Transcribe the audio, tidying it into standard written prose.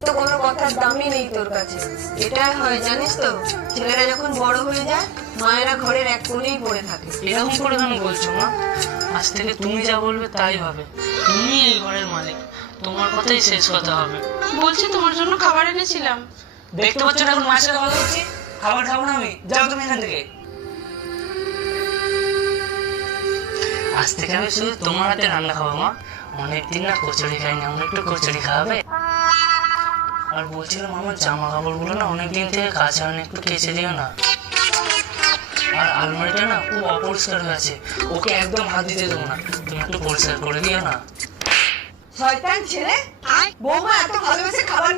তো কোনো কথার দামই নেই তোর কাছে। এটা হয় জানিস তো, ছেলেরা যখন বড় হয়ে যায় মায়েরা ঘরের এক কোণেই পড়ে থাকে। এরকম করে কেন বলছো মা? আজ থেকে তুমি যা বলবে তাই হবে। তুমি এই ঘরের মালিক, তোমার কথাই শেষ কথা হবে। বলছি তোমার জন্য খাবার এনেছিলাম। দেখতে পাচ্ছ না এখন মাছের কথা হচ্ছে? খাবার খাবো না আমি, যাও তুমি এখান থেকে। আজ থেকে আমি শুধু তোমার হাতে রান্না খাবো মা। অনেকদিন না কচুরি খাইনি, আমরা একটু কচুরি খাওয়াবে? আর বলছিলাম আমার জামা কাপড়গুলো না অনেকদিন থেকে কাচা হয়নি, একটু কেচে দিও না। আর আলমারিটা না খুব অপরিষ্কার হয়ে আছে, ওকে একদম হাত দিতে দেবো না, তুমি একটু পরিষ্কার করে দিও না। শয়তান ছেলে, বৌমা এত ভালোবেসে খাবার